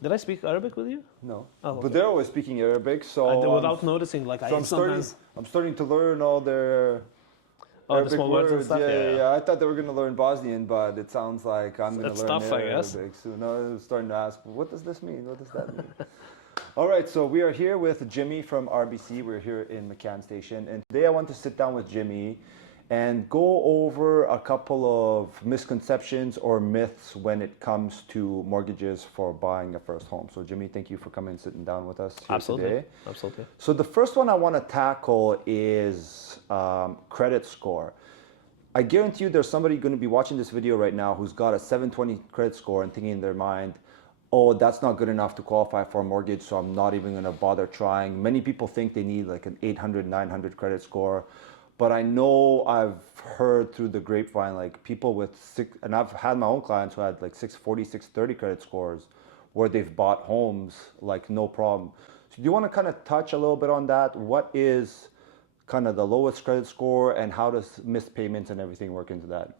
Did I speak Arabic with you? No. Oh, okay. But they're always speaking Arabic, so without noticing, like so I sometimes. I'm starting to learn all their Oh, the Arabic small words and words. stuff. Yeah. I thought they were going to learn Bosnian, but it sounds like I'm going to It's learn tough, I guess. Arabic soon. I was starting to ask, what does this mean? What does that mean? All right, so we are here with Jimmy from RBC. We're here in McCann Station, and today I want to sit down with Jimmy and go over a couple of misconceptions or myths when it comes to mortgages for buying a first home. So Jimmy, thank you for coming and sitting down with us here Absolutely. today. Absolutely. So the first one I want to tackle is credit score. I guarantee you there's somebody going to be watching this video right now who's got a 720 credit score and thinking in their mind, oh, that's not good enough to qualify for a mortgage, so I'm not even going to bother trying. Many people think they need like an 800, 900 credit score. But I know I've heard through the grapevine, like people with and I've had my own clients who had like 640, 630 credit scores where they've bought homes like no problem. So do you want to kind of touch a little bit on that? What is kind of the lowest credit score and how does missed payments and everything work into that?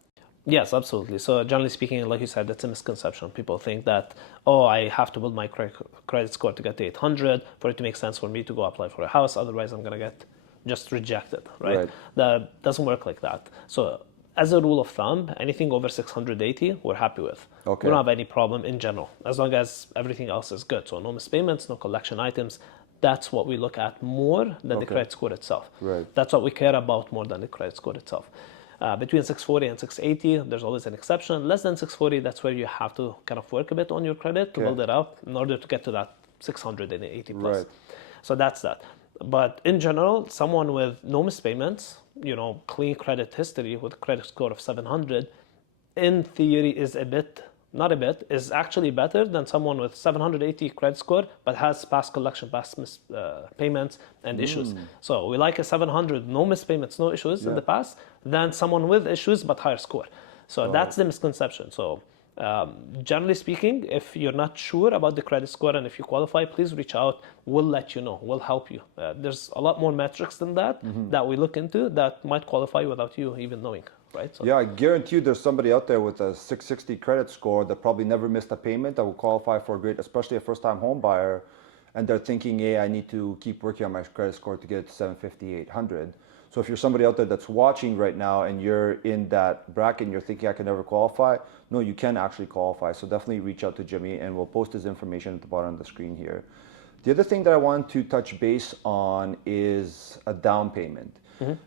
Yes, absolutely. So generally speaking, like you said, that's a misconception. People think that, oh, I have to build my credit score to get to 800 for it to make sense for me to go apply for a house. Otherwise, I'm going to get just rejected, right? That doesn't work like that. So as a rule of thumb, anything over 680, we're happy with. Okay. We don't have any problem in general, as long as everything else is good. So no missed payments, no collection items. That's what we look at more than the credit score itself. Right. That's what we care about more than the credit score itself. Between 640 and 680, there's always an exception. Less than 640, that's where you have to kind of work a bit on your credit to build it up in order to get to that 680 plus. Right. So that's that. But in general, someone with no missed payments, clean credit history with a credit score of 700, in theory is is actually better than someone with 780 credit score, but has past collection, past missed payments and issues. So we like a 700, no missed payments, no issues in the past, than someone with issues but higher score. So that's the misconception. So generally speaking, if you're not sure about the credit score and if you qualify, please reach out. We'll let you know. We'll help you. There's a lot more metrics than that that we look into that might qualify without you even knowing, right? So, yeah, I guarantee you there's somebody out there with a 660 credit score that probably never missed a payment that will qualify for a great, especially a first-time home buyer, and they're thinking, hey, I need to keep working on my credit score to get to 750, 800. So if you're somebody out there that's watching right now and you're in that bracket and you're thinking I can never qualify, no, you can actually qualify. So definitely reach out to Jimmy and we'll post his information at the bottom of the screen here. The other thing that I want to touch base on is a down payment.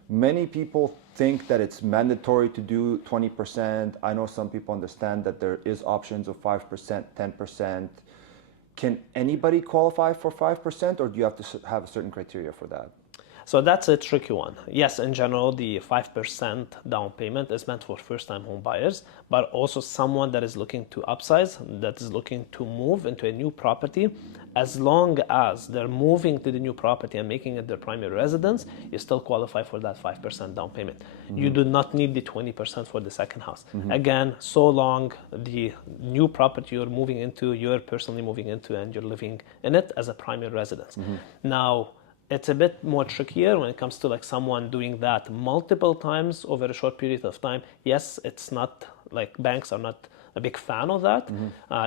Many people think that it's mandatory to do 20%. I know some people understand that there is options of 5%, 10%. Can anybody qualify for 5% or do you have to have a certain criteria for that? So that's a tricky one. Yes, in general, the 5% down payment is meant for first-time home buyers, but also someone that is looking to upsize, that is looking to move into a new property. As long as they're moving to the new property and making it their primary residence, you still qualify for that 5% down payment. You do not need the 20% for the second house. Again, so long the new property you're personally moving into and you're living in it as a primary residence. Now, it's a bit more trickier when it comes to like someone doing that multiple times over a short period of time. Yes, it's not like banks are not a big fan of that.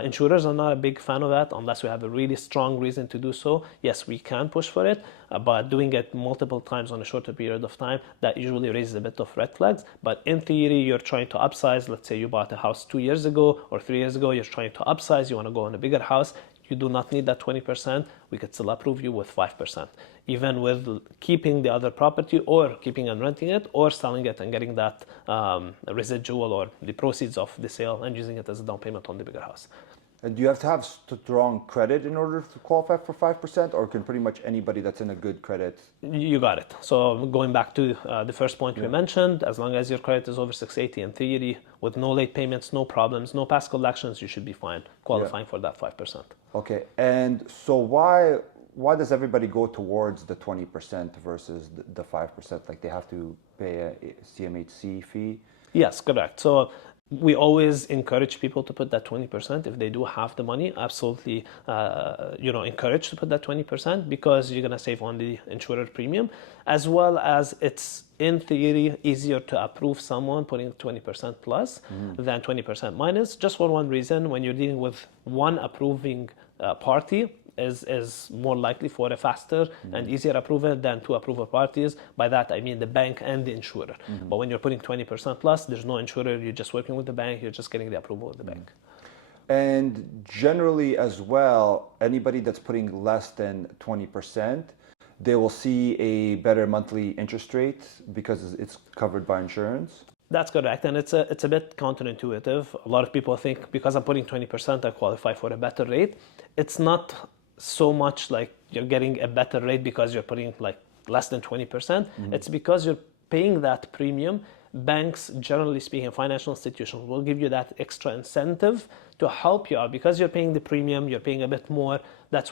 Insurers are not a big fan of that unless we have a really strong reason to do so. Yes, we can push for it, but doing it multiple times on a shorter period of time, that usually raises a bit of red flags. But in theory, you're trying to upsize. Let's say you bought a house 2 years ago or 3 years ago, you're trying to upsize, you want to go on a bigger house. You do not need that 20%. We could still approve you with 5%, even with keeping the other property or keeping and renting it or selling it and getting that residual or the proceeds of the sale and using it as a down payment on the bigger house. And do you have to have strong credit in order to qualify for 5%, or can pretty much anybody that's in a good credit? You got it. So going back to the first point we mentioned, as long as your credit is over 680 in theory, with no late payments, no problems, no past collections, you should be fine qualifying for that 5%. Okay, and so why does everybody go towards the 20% versus the 5%? Like they have to pay a CMHC fee? Yes, correct. So we always encourage people to put that 20% if they do have the money. Absolutely, encourage to put that 20% because you're gonna save on the insurer premium, as well as it's in theory easier to approve someone putting 20% plus than 20% minus. Just for one reason: when you're dealing with one approving party is more likely for a faster and easier approval than two approval parties. By that, I mean the bank and the insurer. But when you're putting 20% plus, there's no insurer. You're just working with the bank. You're just getting the approval of the bank. And generally as well, anybody that's putting less than 20%, they will see a better monthly interest rate because it's covered by insurance. That's correct, and it's a bit counterintuitive. A lot of people think because I'm putting 20%, I qualify for a better rate. It's not so much like you're getting a better rate because you're putting like less than 20%. It's because you're paying that premium. Banks, generally speaking, financial institutions will give you that extra incentive to help you out because you're paying the premium, you're paying a bit more. That's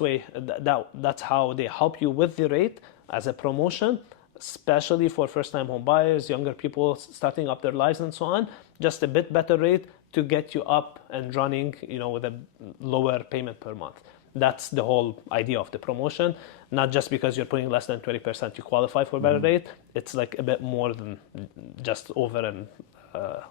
how they help you with the rate as a promotion, especially for first-time home buyers, younger people starting up their lives and so on. Just a bit better rate to get you up and running, with a lower payment per month. That's the whole idea of the promotion. Not just because you're putting less than 20% you qualify for a better rate. It's like a bit more than just over and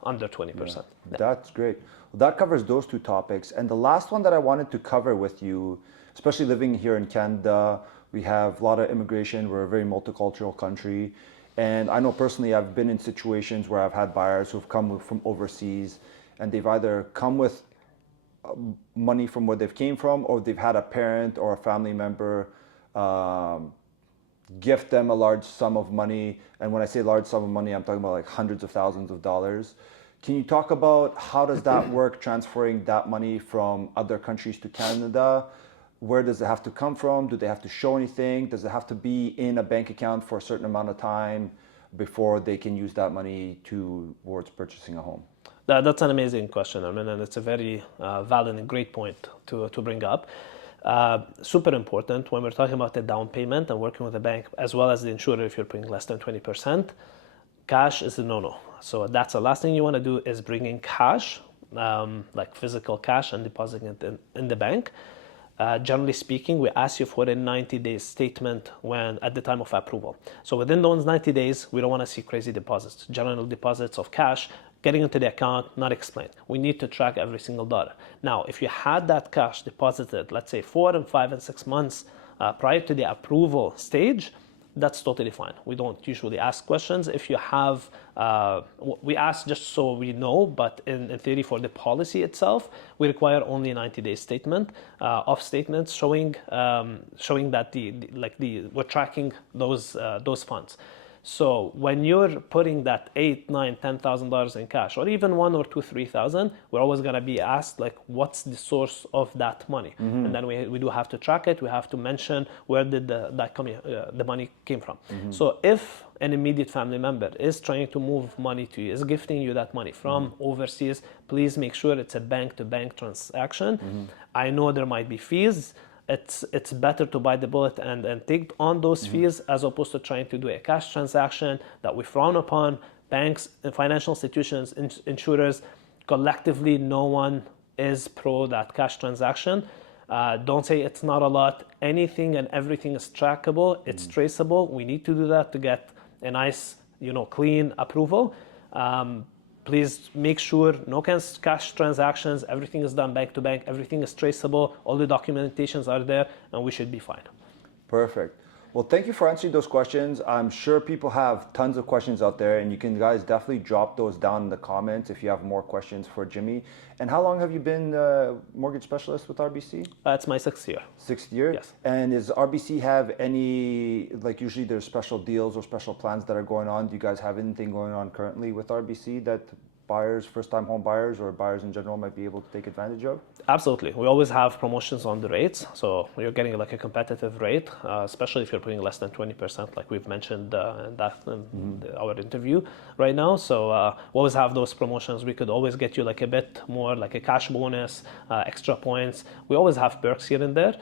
under 20%. Yeah. That's great. Well, that covers those two topics. And the last one that I wanted to cover with you, especially living here in Canada, we have a lot of immigration. We're a very multicultural country. And I know personally I've been in situations where I've had buyers who've come from overseas and they've either come with money from where they've came from, or they've had a parent or a family member gift them a large sum of money. And when I say large sum of money, I'm talking about like hundreds of thousands of dollars. Can you talk about how does that work, transferring that money from other countries to Canada? Where does it have to come from? Do they have to show anything? Does it have to be in a bank account for a certain amount of time before they can use that money towards purchasing a home? That's an amazing question, Ermin, and it's a very valid and great point to bring up. Super important when we're talking about the down payment and working with the bank as well as the insurer if you're paying less than 20%. Cash is a no-no. So that's the last thing you want to do is bring in cash, like physical cash, and depositing it in the bank. Generally speaking, we ask you for a 90-day statement at the time of approval. So within those 90 days, we don't want to see crazy deposits. General deposits of cash getting into the account, not explained. We need to track every single dollar. Now, if you had that cash deposited, let's say 4 and 5 and 6 months prior to the approval stage, that's totally fine. We don't usually ask questions. If you have, we ask just so we know, but in theory for the policy itself, we require only a 90-day statement of statements showing that we're tracking those funds. So when you're putting that $8,000, $9,000, $10,000 in cash, or even $1,000 or $2,000, $3,000, we're always gonna be asked like, what's the source of that money? And then we do have to track it. We have to mention where did the money came from. So if an immediate family member is trying to move money to you, is gifting you that money from overseas, please make sure it's a bank-to-bank transaction. I know there might be fees. It's better to bite the bullet and take on those fees as opposed to trying to do a cash transaction that we frown upon. Banks and financial institutions, insurers, collectively, no one is pro that cash transaction. Don't say it's not a lot. Anything and everything is trackable. It's traceable. We need to do that to get a nice, clean approval. Please make sure no cash transactions, everything is done bank to bank, everything is traceable, all the documentations are there, and we should be fine. Perfect. Well, thank you for answering those questions. I'm sure people have tons of questions out there, and you can guys definitely drop those down in the comments if you have more questions for Jimmy. And how long have you been a mortgage specialist with RBC? It's my 6th year. 6th year? Yes. And does RBC have any, usually there's special deals or special plans that are going on? Do you guys have anything going on currently with RBC that buyers, first-time home buyers or buyers in general might be able to take advantage of? Absolutely. We always have promotions on the rates. So you're getting like a competitive rate, especially if you're putting less than 20%, like we've mentioned in our interview right now. So we always have those promotions. We could always get you like a bit more, like a cash bonus, extra points. We always have perks here and there.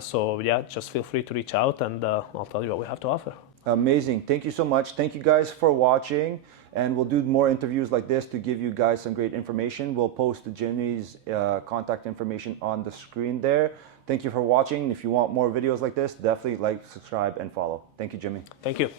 So yeah, just feel free to reach out and I'll tell you what we have to offer. Amazing. Thank you so much. Thank you guys for watching. And we'll do more interviews like this to give you guys some great information. We'll post Jimmy's contact information on the screen there. Thank you for watching. If you want more videos like this, definitely like, subscribe, and follow. Thank you, Jimmy. Thank you.